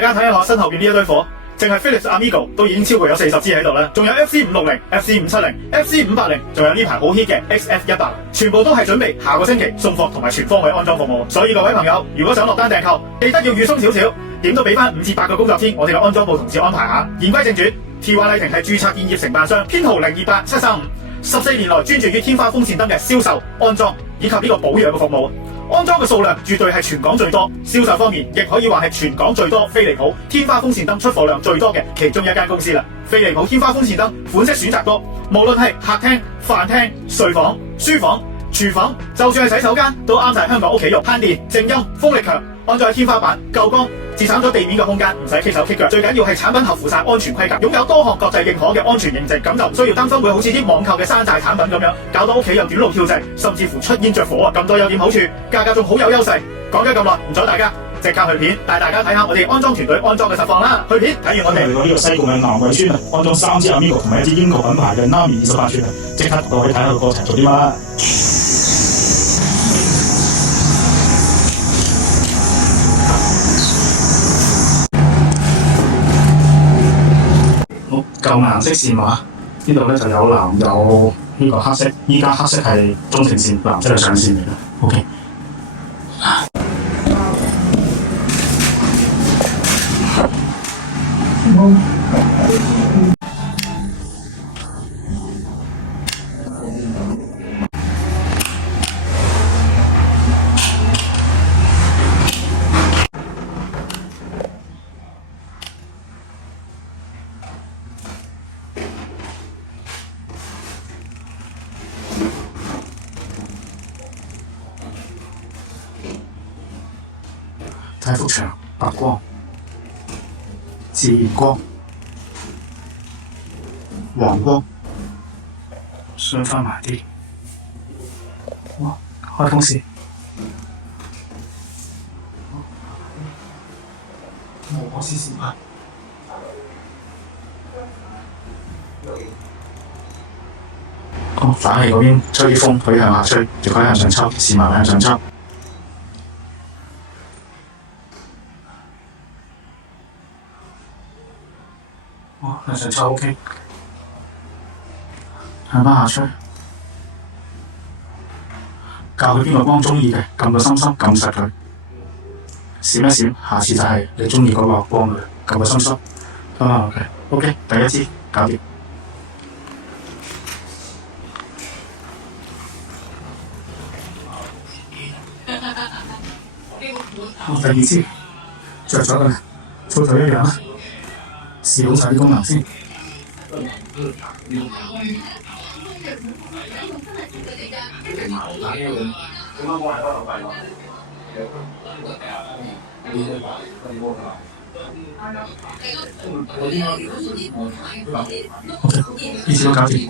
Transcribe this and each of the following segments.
大家睇下我身後邊呢一堆火，淨係 Philips Amigo 都已經超過有40支喺度啦，仲有 FC560、FC570、FC580，仲有呢排好 hit 嘅 XF100，全部都係準備下個星期送貨同埋全方位安裝服務。所以各位朋友，如果想落單訂購，記得要預鬆少少，點都俾翻5至8個工作天，我哋嘅安裝部同事安排下。言歸正傳，TY Lighting係註冊建業承辦商，編號028735，14年來專注於天花風扇燈嘅銷售、安裝以及呢個保養嘅服務。安裝嘅數量絕對係全港最多，銷售方面亦可以話係全港最多飛利浦天花風扇燈出貨量最多嘅其中一間公司啦。飛利浦天花風扇燈款式選擇多，無論係客廳、飯廳、睡房、書房、廚房，就算係洗手間都啱晒香港屋企用，慳電、靜音、風力強，安裝喺天花板夠光，節省咗地面嘅空間，唔使棘手棘腳。最緊要係產品合乎晒安全規格，擁有多項國際認可嘅安全認證，咁就唔需要擔心會好似啲網購嘅山寨產品咁樣，搞到屋企又短路跳掣，甚至乎出煙着火啊！咁多有點好處，價格仲好有優勢。講咗咁耐，唔阻大家，即刻去片帶大家睇下我哋安裝團隊安裝嘅實況啦！去片睇完我哋嚟到呢個西貢嘅南圍村啊，安裝3支 Amigo 同埋1支英國品牌嘅 Nami 28寸啊，即刻同各位睇下個過程做啲乜啦。舊顏色線碼，呢度咧就有藍有呢個黑色，依家黑色係中程線，藍色係上線嚟嘅。OK。睇幅牆，白光、自然光、黃光，上翻埋啲。哇！開風扇，我試試下。反氣嗰邊吹風，佢向下吹，就可以向上抽，試埋向上抽。向上抽 OK， 向翻下吹，教佢邊個光中意嘅，撳個心心，撳實佢，閃一閃，下次就係你中意嗰個光嘅，撳個心心，OK， 第一支搞掂。第二支着咗佢，粗隊一樣啦。試好晒啲功能先。呢次都搞掂。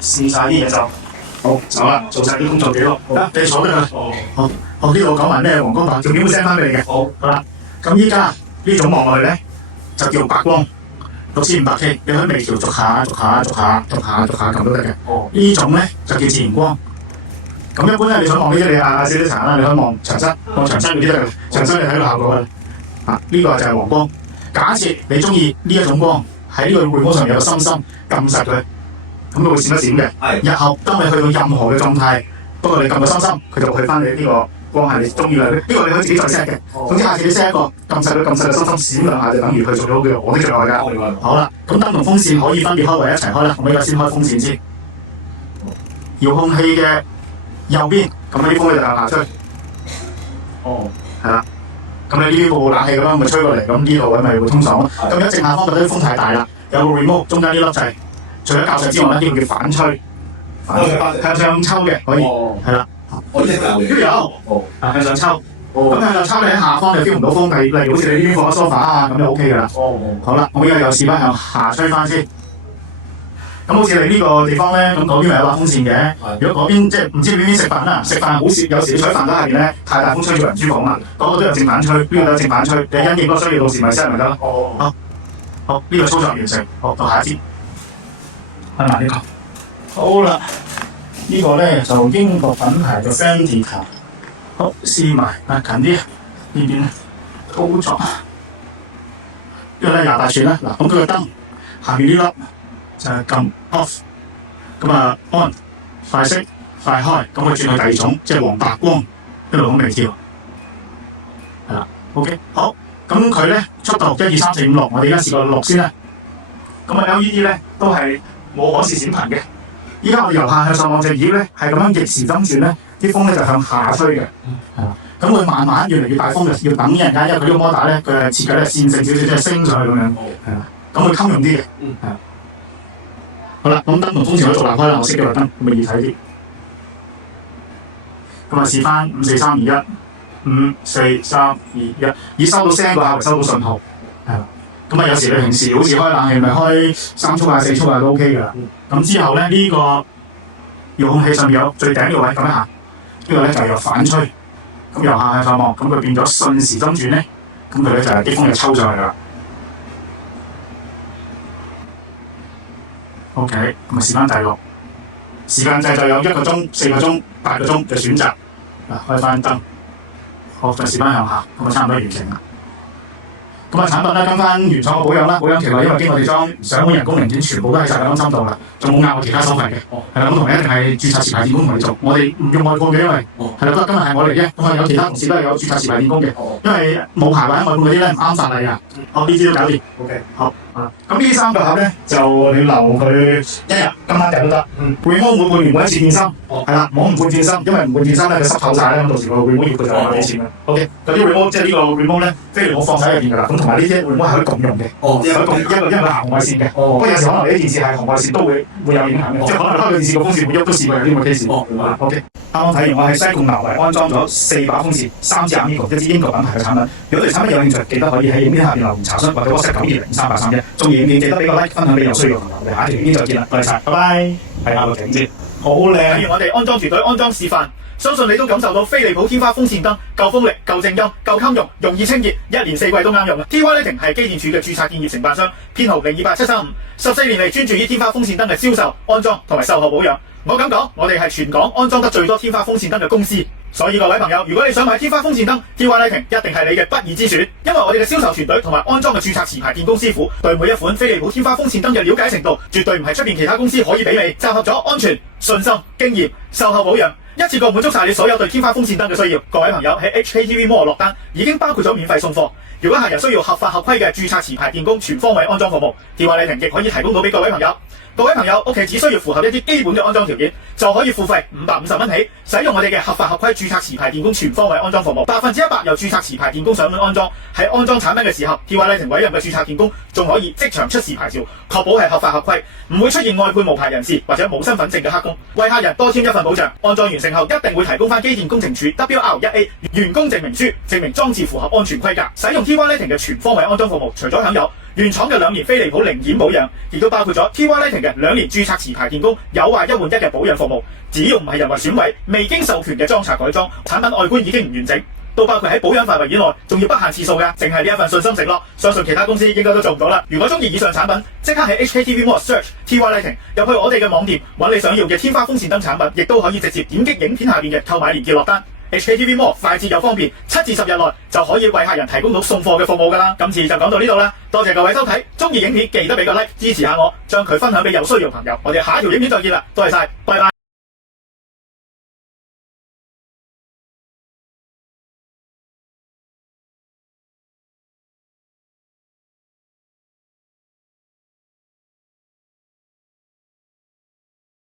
試晒啲嘢就好走啦，做晒啲工作記錄。得，你坐俾佢。好，呢度講埋咩黃光白，條片會 send 翻俾你嘅。好啦，咁依家呢種望落去咧，就叫白光，6500K，你可以微調逐下咁都得嘅。呢種咧就叫自然光。咁一般咧，你想望呢啲你少啲殘啦，你可以望牆身嗰啲得嘅。牆身你睇到效果啦。呢個就係黃光。假設你中意呢一種光，喺呢個背光上面有個心心，撳實佢，咁佢會閃一閃嘅。日後當你去到任何嘅狀態，不過你撳個心心，佢就會去翻你呢個光係你中意啦。呢個你可以自己再 set 嘅。總之下次你 set 一個撳實個心心閃兩下，就等於佢做咗叫我的最愛㗎。好啦，咁燈同風扇可以分別開為一齊開啦。我而家先開風扇先。遙控器嘅右邊，咁呢啲風就向下吹。係啦。咁你呢部冷氣咁樣咪吹過嚟，咁呢度位咪會通爽咯。咁而家正下方覺得啲風太大啦，有個 remote 中間呢粒掣，除咗較實之外咧，呢個叫反吹，向上抽嘅可以，係啦。我呢度有，向上抽。咁向上抽你喺下方就 feel 唔到風，例如好似你呢邊放咗 sofa 啊，咁就 OK 㗎啦。好啦，我而家又試翻向下吹翻先。咁好似你呢個地方咧，咁嗰邊咪有把風扇嘅。如果嗰邊即係唔知你邊邊食飯啦，食飯好似有時你坐喺飯台下邊咧，太大風吹到人舒服啊嘛。嗰個都有正反吹，呢個都有正反吹，你因應嗰個需要到時咪 set 咪得咯。好，呢個操作完成，好，到下一支。開埋呢個。好啦，呢個咧就英國品牌嘅 Fendica 好，試埋啊近啲，呢邊咧操作，呢個咧28寸啦。嗱，咁佢個燈下面呢粒就係撳 off， 咁啊 on 快熄快開，咁佢轉去第二種，即係黃白光一路咁微調，係啦。OK， 好，咁佢咧速度1、2、3、4、5、6，我哋而家試過6先啦。咁啊 LED 咧都係冇可視閃頻嘅。依家我哋由下向上望隻葉咧，係咁樣逆時針轉咧，啲風咧就向下吹嘅，係啦。咁會慢慢越嚟越大風嘅，要等一陣間，因為佢呢個摩打咧，佢係設計咧線性少少，即係升上去咁樣，係啦。咁會襟用啲嘅，係啦。好啦，咁燈同風扇可以獨立開啦，我熄咗個燈，咪易睇啲。咁啊試翻5、4、3、2、1， 5、4、3、2、1，以收到聲個效，收到信號，係啦。咁啊有時你平時好似開冷氣，咪開3速啊、4速啊都 OK 㗎啦。咁之後咧呢個遙控器上面有最頂嘅位，咁一下，呢個咧就係有反吹，咁由下向上望，咁佢變咗順時針轉咧，咁佢咧就係啲風就抽上嚟啦。OK，咁啊試翻第6，時間掣就有1個鐘、4個鐘、8個鐘嘅選擇。嗱，開翻燈，好，再試翻向下，咁啊差唔多完成啦。咁啊產品咧跟翻原廠嘅保養啦，保養期內因為經過我哋裝上門人工零件，全部都喺晒安心度啦，仲冇額外其他收費嘅。係啦，咁同你一定係註冊持牌電工同你做，我哋唔用外判嘅，因為係啦，今日係我嚟嘅，咁啊有其他同事都係有註冊持牌電工嘅，因為冇牌或者外判嗰啲咧唔啱法例㗎。好，呢支都搞掂。OK， 好啊。咁呢3個盒咧就你留佢1日，今晚日都得。remote 每半年換一次電芯，係啦，唔好唔換電芯，因為唔換電芯咧佢濕透晒咧，咁到時個 remote 要佢就話俾錢啦。OK， 嗰啲 remote 即係呢個 remote 咧，飛利浦放喺入邊㗎啦。咁同埋呢啲 remote 係可以共用嘅，一個行外線嘅。不過有時可能你啲電視係紅外線都會有影響嘅，即係可能開個電視個風扇會喐都試過有啲咁嘅 case。OK， 啱啱睇完，我喺西貢牛圍安裝咗4把風扇，3支 Amigo， 1支英國品牌嘅產品。如果對產品有興趣，記得可以喺影片下邊留言查詢，或者 WhatsApp 9203831。中意影片記得俾個 like， 分享俾有需要嘅朋友。我哋下一條影片再見啦，多謝晒，拜拜。係下個景先，好靚。睇完我哋安裝團隊安裝示範，相信你都感受到飛利浦天花風扇燈夠風力、夠靜音、夠襟用、容易清潔，一年4季都啱用。TY Lighting 係機電署嘅註冊建業承辦商，編號028735，14年嚟專注於天花風扇燈嘅銷售、安裝同埋售後保養。我敢講，我哋係全港安裝得最多天花風扇燈嘅公司。所以各位朋友，如果你想買天花風扇燈 ，TY Lighting 一定係你嘅不二之選，因為我哋嘅銷售團隊同埋安裝嘅註冊持牌電工師傅，對每一款飛利浦天花風扇燈嘅了解程度，絕對唔係出邊其他公司可以媲美。集合咗安全、信心、經驗、售後保養，一次過滿足晒你所有對天花風扇燈嘅需要。各位朋友喺 HKTV Mall 落單，已經包括咗免費送貨。如果客人需要合法合規嘅註冊持牌電工全方位安裝服務，TY Lighting亦可以提供到俾各位朋友。各位朋友屋企只需要符合一啲基本嘅安裝條件，就可以付費550蚊起，使用我哋嘅合法合規註冊持牌電工全方位安裝服務，100%由註冊持牌電工上門安裝。喺安裝產品嘅時候，TY Lighting委任嘅註冊電工仲可以即場出示牌照，確保係合法合規，唔會出現外判無牌人士或者冇身份證嘅黑工，為客人多添一份保障。安裝完成後，一定會提供翻機電工程署 WR1A 員工證明書，證明裝置符合安全規格。使用 TY Lighting 嘅全方位安裝服務，除咗享有原廠嘅2年飛利浦零件保養，亦都包括咗 TY Lighting 嘅2年註冊持牌電工有壞1換1嘅保養服務。只要唔係人為損毀、未經授權嘅裝拆改裝，產品外觀已經唔完整，都包括喺保養範圍以內，仲要不限次數㗎。淨係呢一份信心承諾，相信其他公司應該都做唔到啦。如果中意以上產品，即刻喺 HKTV Mall search TY Lighting， 入去我哋嘅網店揾你想要嘅天花風扇燈產品，亦都可以直接點擊影片下邊嘅購買連結落單。HKTV Mall 快捷又方便，7至10日內就可以為客人提供到送貨嘅服務㗎啦。今次就講到呢度啦，多謝各位收睇，中意影片記得俾個 like 支持下我，將佢分享俾有需要嘅朋友。我哋下一條影片再見啦，多謝晒，拜拜。